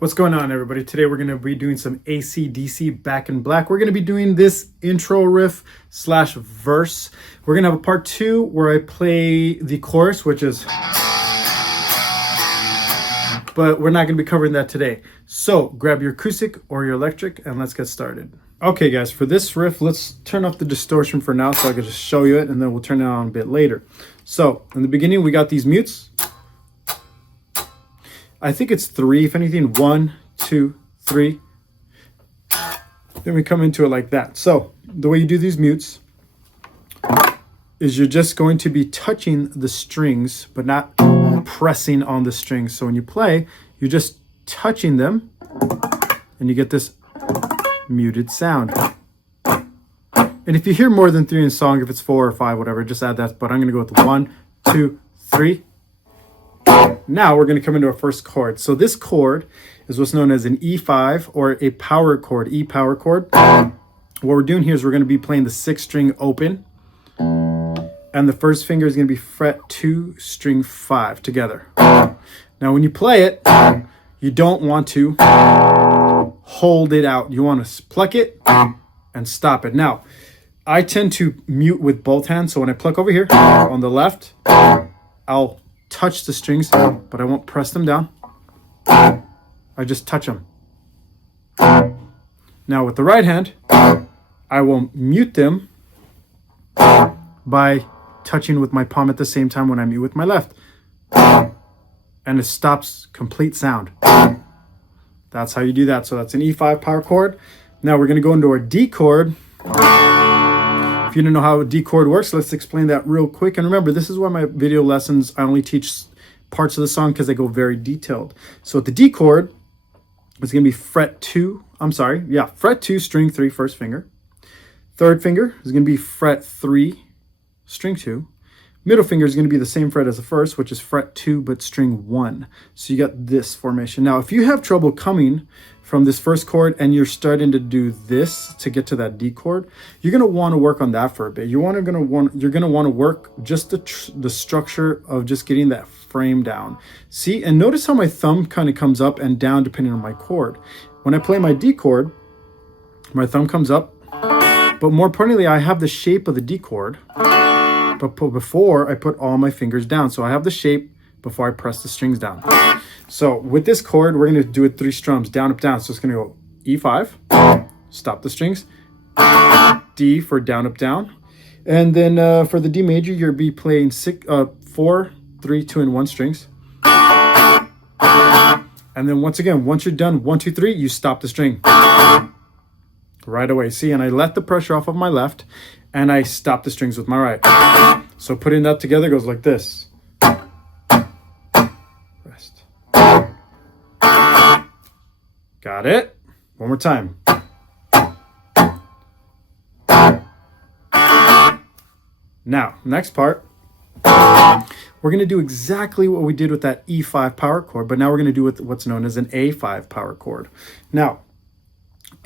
What's going on, everybody? Today we're going to be doing some AC/DC Back in Black. We're going to be doing this intro riff slash verse. We're going to have a part two where I play the chorus, which is, but we're not going to be covering that today. So grab your acoustic or your electric and let's get started. Okay, guys, for this riff, let's turn off the distortion for now so I can just show you it, and then we'll turn it on a bit later. So in the beginning, we got these mutes. I think it's three, if anything, 1, 2, 3. Then we come into it like that. So the way you do these mutes is you're just going to be touching the strings, but not pressing on the strings. So when you play, you're just touching them and you get this muted sound. And if you hear more than 3 in a song, if it's 4 or 5, whatever, just add that. But I'm going to go with 1, 2, 3. Now we're going to come into our first chord. So this chord is what's known as an E5 or a power chord, E power chord. What we're doing here is we're going to be playing the 6th string open, and the first finger is going to be fret 2, string 5 together. Now when you play it, you don't want to hold it out. You want to pluck it and stop it. Now, I tend to mute with both hands. So when I pluck over here on the left, I'll touch the strings, but I won't press them down. I just touch them. Now with the right hand, I will mute them by touching with my palm at the same time when I mute with my left. And it stops complete sound. That's how you do that. So that's an E5 power chord. Now we're going to go into our D chord. If you don't know how a D chord works, let's explain that real quick. And remember, this is why my video lessons, I only teach parts of the song because they go very detailed. So with the D chord, it's going to be fret 2, string 3, first finger. Third finger is going to be fret 3, string 2. Middle finger is going to be the same fret as the first, which is fret 2, but string 1. So you got this formation. Now, if you have trouble coming from this first chord and you're starting to do this to get to that D chord, you're going to want to work on that for a bit. You're going to want to work just the structure of just getting that frame down. See, and notice how my thumb kind of comes up and down depending on my chord. When I play my D chord, my thumb comes up, but more importantly, I have the shape of the D chord. But before I put all my fingers down. So I have the shape before I press the strings down. So with this chord, we're going to do it 3 strums, down, up, down. So it's going to go E5, stop the strings, D for down, up, down. And then for the D major, you'll be playing 4, 3, 2, and 1 strings. And then once again, once you're done, 1, 2, 3, you stop the string right away. See, and I let the pressure off of my left, and I stop the strings with my right. So putting that together goes like this. Rest. Got it? One more time. Now, next part, we're going to do exactly what we did with that E5 power chord, but now we're going to do what's known as an A5 power chord. Now,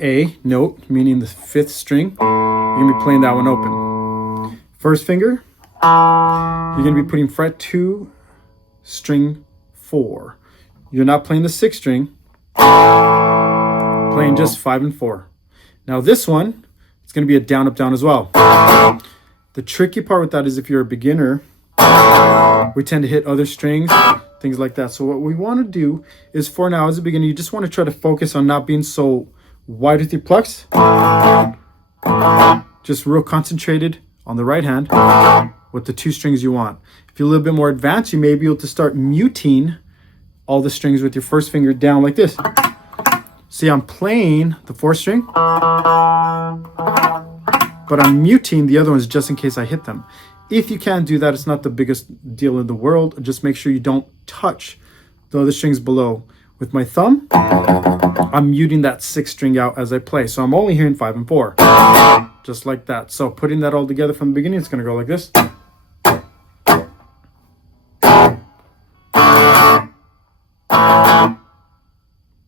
A note, meaning the 5th string, you're going to be playing that one open. First finger, you're going to be putting fret 2, string 4. You're not playing the 6th string, playing just 5 and 4. Now this one, it's going to be a down, up, down as well. The tricky part with that is if you're a beginner, we tend to hit other strings, things like that. So what we want to do is, for now as a beginner, you just want to try to focus on not being so wide with your plucks. Just real concentrated on the right hand with the 2 strings you want. If you're a little bit more advanced, you may be able to start muting all the strings with your first finger down like this. See, I'm playing the 4th string, but I'm muting the other ones just in case I hit them. If you can't do that, it's not the biggest deal in the world. Just make sure you don't touch the other strings below. With my thumb, I'm muting that 6th string out as I play. So I'm only hearing 5 and 4. Just like that. So putting that all together from the beginning, it's going to go like this.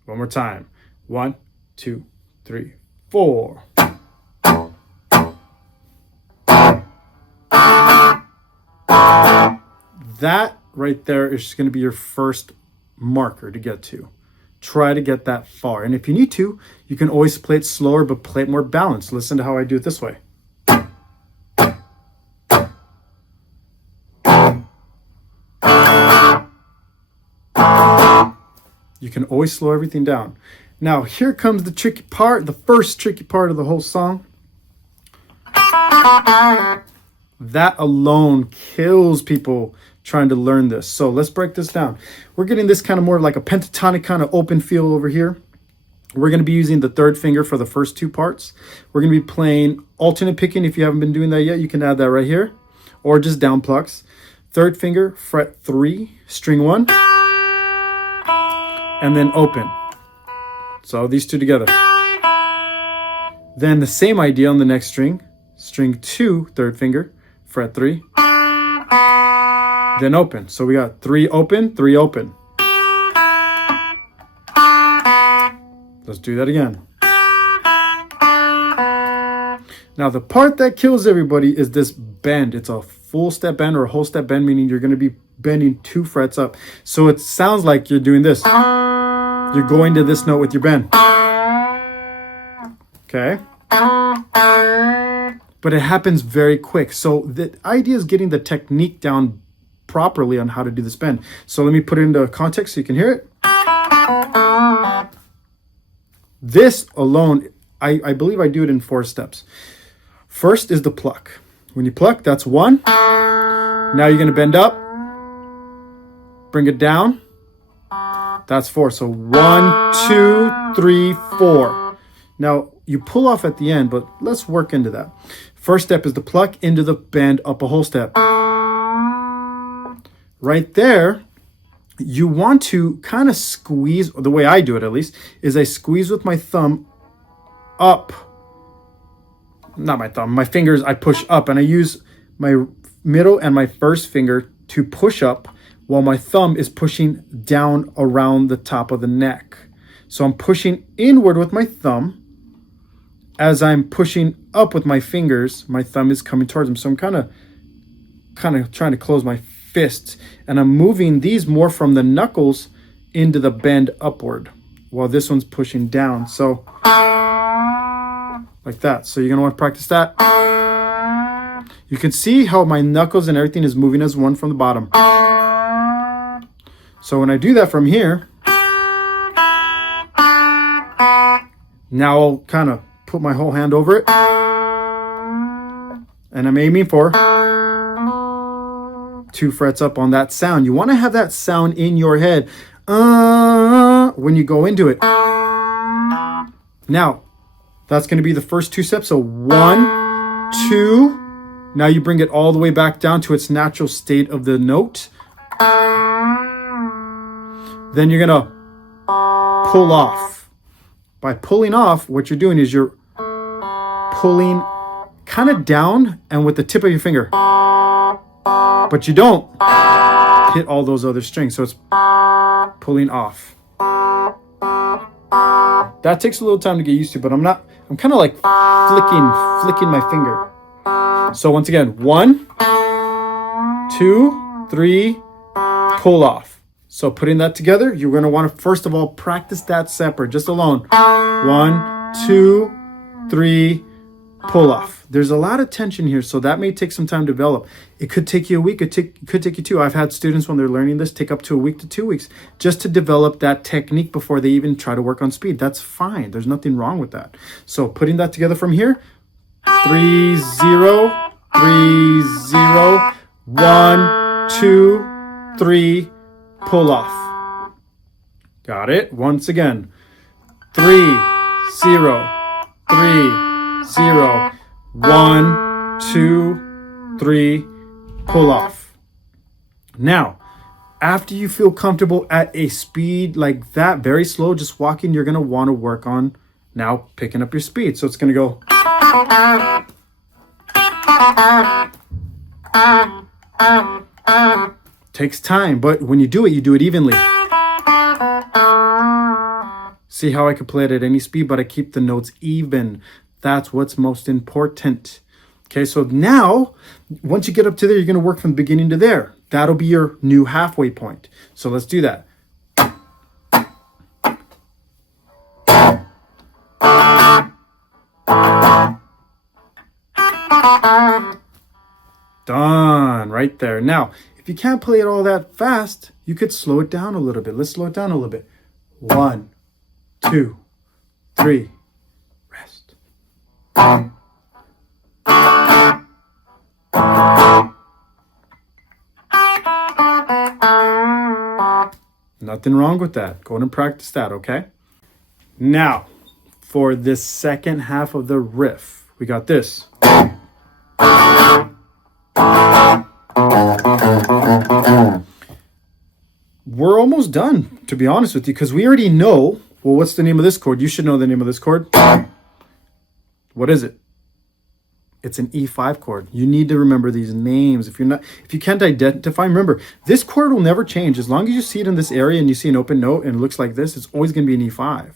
One more time. 1, 2, 3, 4. That right there is going to be your first marker to get to. try to get that far. And if you need to, you can always play it slower, but play it more balanced. Listen to how I do it this way. You can always slow everything down. Now, here comes the tricky part, the first tricky part of the whole song. That alone kills people trying to learn this. So let's break this down. We're getting this kind of more like a pentatonic kind of open feel over here. We're going to be using the third finger for the first two parts. We're going to be playing alternate picking. If you haven't been doing that yet, you can add that right here, or just down plucks. Third finger, fret 3, string 1, and then open. So these two together. Then the same idea on the next string. String 2, third finger, fret 3, then open. So we got 3 open, 3 open. Let's do that again. Now the part that kills everybody is this bend. It's a full step bend or a whole step bend, meaning you're going to be bending 2 frets up. So it sounds like you're doing this. You're going to this note with your bend. Okay? But it happens very quick. So the idea is getting the technique down properly on how to do this bend. So let me put it into context so you can hear it. This alone, I believe I do it in 4 steps. First is the pluck. When you pluck, that's 1. Now you're going to bend up, bring it down. That's 4. So 1, 2, 3, 4. Now you pull off at the end, but let's work into that. First step is the pluck into the bend up a whole step. Right there, you want to kind of squeeze, the way I do it at least, is I squeeze with my thumb up. Not my thumb, my fingers, I push up, and I use my middle and my first finger to push up while my thumb is pushing down around the top of the neck. So I'm pushing inward with my thumb. As I'm pushing up with my fingers, my thumb is coming towards them. So I'm kind of trying to close my fists, and I'm moving these more from the knuckles into the bend upward while this one's pushing down. So like that. So you're going to want to practice that. You can see how my knuckles and everything is moving as one from the bottom. So when I do that from here, now I'll kind of put my whole hand over it, and I'm aiming for 2 frets up on that sound. You want to have that sound in your head when you go into it. Now, that's going to be the first 2 steps. So 1, 2. Now you bring it all the way back down to its natural state of the note. Then you're going to pull off. By pulling off, what you're doing is you're pulling kind of down and with the tip of your finger. But you don't hit all those other strings. So it's pulling off. That takes a little time to get used to, but I'm kind of like flicking my finger. So once again, 1, 2, 3, pull off. So putting that together, you're going to want to first of all practice that separate, just alone. 1, 2, 3, pull off. There's a lot of tension here, so that may take some time to develop. It could take you a week, it could take you 2. I've had students when they're learning this take up to a week to 2 weeks just to develop that technique before they even try to work on speed. That's fine. There's nothing wrong with that. So putting that together from here, 3, 0, 3, 0, 1, 2, 3, pull off. Got it? Once again, 3, 0, 3, 0, 1, 2, 3, pull off. Now, after you feel comfortable at a speed like that, very slow, just walking, you're going to want to work on now picking up your speed. So it's going to go. Takes time, but when you do it evenly. See how I can play it at any speed, but I keep the notes even. That's what's most important. Okay, so now, once you get up to there, you're going to work from the beginning to there. That'll be your new halfway point. So let's do that. Done right there. Now, if you can't play it all that fast, you could slow it down a little bit. Let's slow it down a little bit. 1, 2, 3, rest. Nothing wrong with that. Go ahead and practice that, okay? Now, for this second half of the riff, we got this. We're almost done, to be honest with you, because we already know, well, what's the name of this chord? You should know the name of this chord. What is it? It's an E5 chord. You need to remember these names. If you can't identify, remember, this chord will never change. As long as you see it in this area and you see an open note and it looks like this, it's always going to be an E5.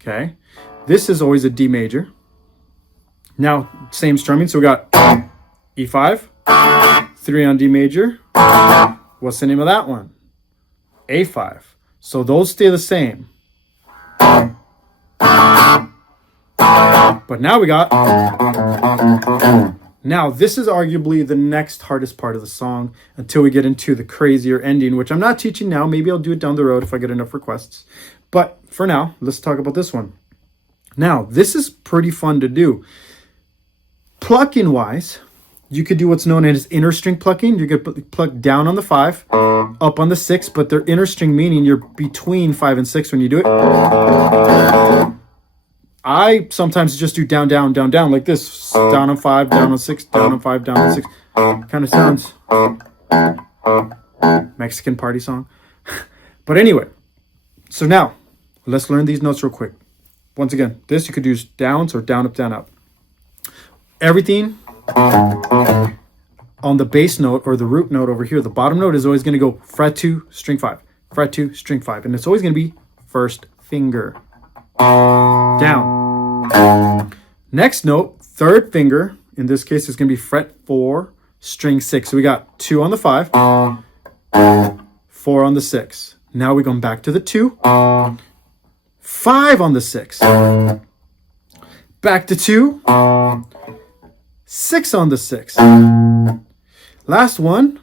Okay? This is always a D major. Now, same strumming. So we got E5, 3 on D major. What's the name of that one? A5. So those stay the same. But now we got... Now, this is arguably the next hardest part of the song until we get into the crazier ending, which I'm not teaching now. Maybe I'll do it down the road if I get enough requests. But for now, let's talk about this one. Now, this is pretty fun to do. Plucking-wise, you could do what's known as inner string plucking. You could pluck down on the 5, up on the 6, but they're inner string, meaning you're between 5 and 6 when you do it. I sometimes just do down, down, down, down, like this. Down on 5, down on 6, down on 5, down on 6. Kind of sounds Mexican party song. But anyway, so now, let's learn these notes real quick. Once again, this you could use downs or down, up, down, up. Everything on the bass note or the root note over here, the bottom note is always going to go fret 2, string 5, fret 2, string 5. And it's always going to be first finger. Down. Next note, third finger, in this case, is going to be fret 4, string 6. So we got 2 on the 5, 4 on the 6. Now we're going back to the 2, 5 on the 6. Back to 2, 6 on the 6. Last one,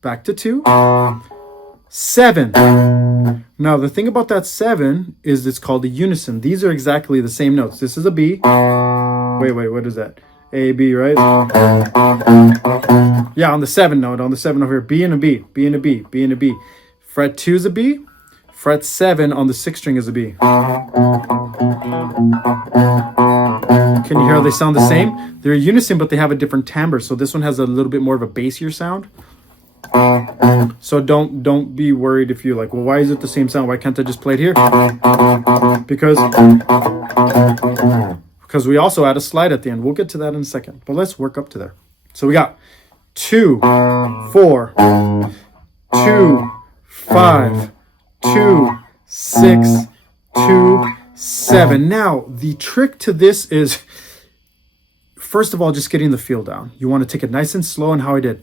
back to 2, 7. Now, the thing about that 7 is it's called a unison. These are exactly the same notes. This is a B. Wait, what is that? A, B, right? Yeah, on the 7 note, on the 7 over here. B and a B, B and a B, B and a B. Fret 2 is a B. Fret 7 on the 6th string is a B. Can you hear how they sound the same? They're a unison, but they have a different timbre. So this one has a little bit more of a bassier sound. So don't be worried if you're like, well, why is it the same sound? Why can't I just play it here? Because we also add a slide at the end. We'll get to that in a second, but let's work up to there. So we got 2, 4, 2, 5, 2, 6, 2, 7. Now, the trick to this is, first of all, just getting the feel down. You want to take it nice and slow, and how I did.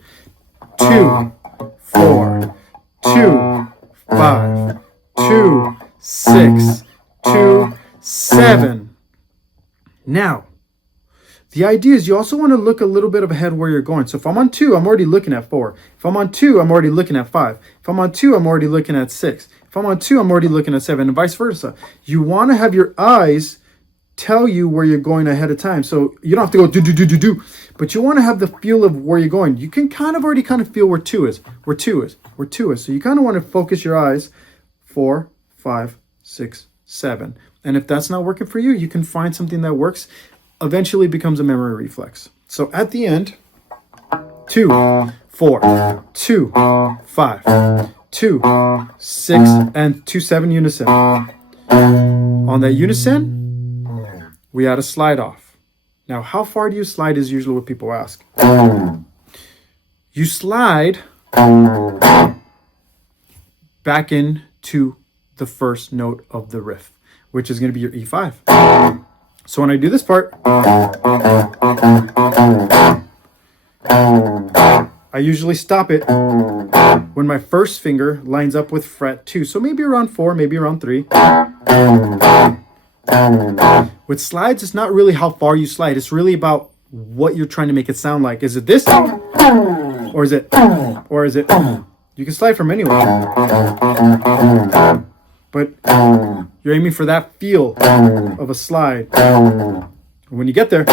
2, 4, 2, 5, 2, 6, 2, 7. Now, the idea is you also want to look a little bit ahead where you're going. So if I'm on 2, I'm already looking at 4. If I'm on 2, I'm already looking at 5. If I'm on 2, I'm already looking at 6. If I'm on 2, I'm already looking at 7, and vice versa. You want to have your eyes tell you where you're going ahead of time. So you don't have to go do, but you want to have the feel of where you're going. You can already feel where 2 is, where 2 is, where 2 is. So you kind of want to focus your eyes 4, 5, 6, 7. And if that's not working for you, you can find something that works. Eventually becomes a memory reflex. So at the end, 2, 4, 2, 5, 2, 6, and 2, 7 unison. On that unison, we add a slide off. Now, how far do you slide is usually what people ask. You slide back into the first note of the riff, which is going to be your E5. So when I do this part, I usually stop it when my first finger lines up with fret 2. So maybe around 4, maybe around 3. With slides, it's not really how far you slide. It's really about what you're trying to make it sound like. Is it this? Or is it? Or is it? You can slide from anywhere. But you're aiming for that feel of a slide. When you get there,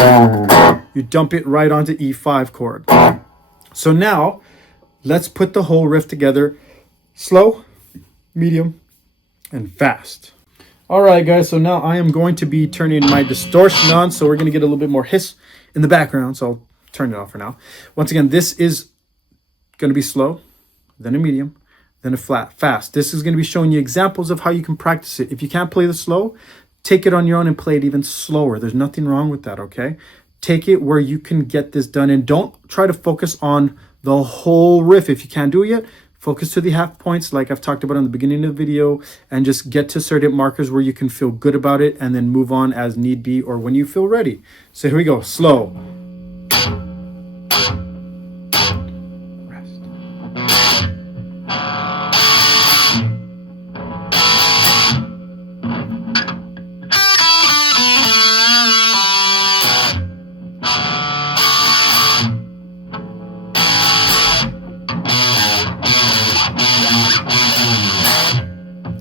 you dump it right onto E5 chord. So now, let's put the whole riff together. Slow, medium, and fast. All right, guys, so now I am going to be turning my distortion on, so we're going to get a little bit more hiss in the background, so I'll turn it off for now. Once again, this is going to be slow, then a medium, then a fast. This is going to be showing you examples of how you can practice it. If you can't play the slow, take it on your own and play it even slower. There's nothing wrong with that, okay? Take it where you can get this done, and don't try to focus on the whole riff. If you can't do it yet, focus to the half points like I've talked about in the beginning of the video, and just get to certain markers where you can feel good about it, and then move on as need be or when you feel ready. So here we go, slow.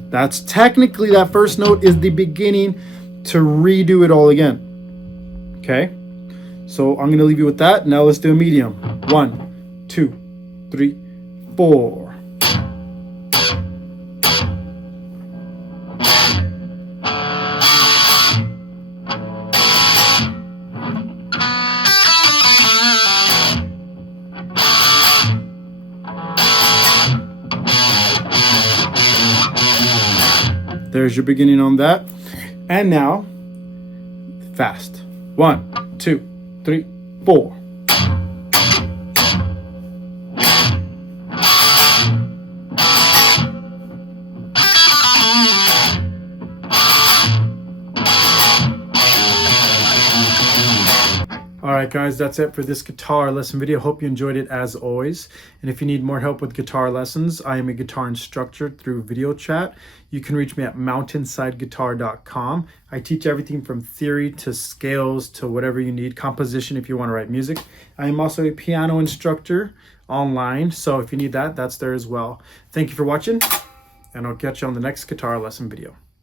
That's technically, that first note is the beginning to redo it all again. Okay? So I'm going to leave you with that. Now let's do a medium. 1, 2, 3, 4. There's your beginning on that. And now, fast. 1, 2, 3, 4. Alright guys, that's it for this guitar lesson video. Hope you enjoyed it as always. And if you need more help with guitar lessons, I am a guitar instructor through video chat. You can reach me at mountainsideguitar.com. I teach everything from theory to scales to whatever you need, composition if you want to write music. I am also a piano instructor online, so if you need that, that's there as well. Thank you for watching, and I'll catch you on the next guitar lesson video.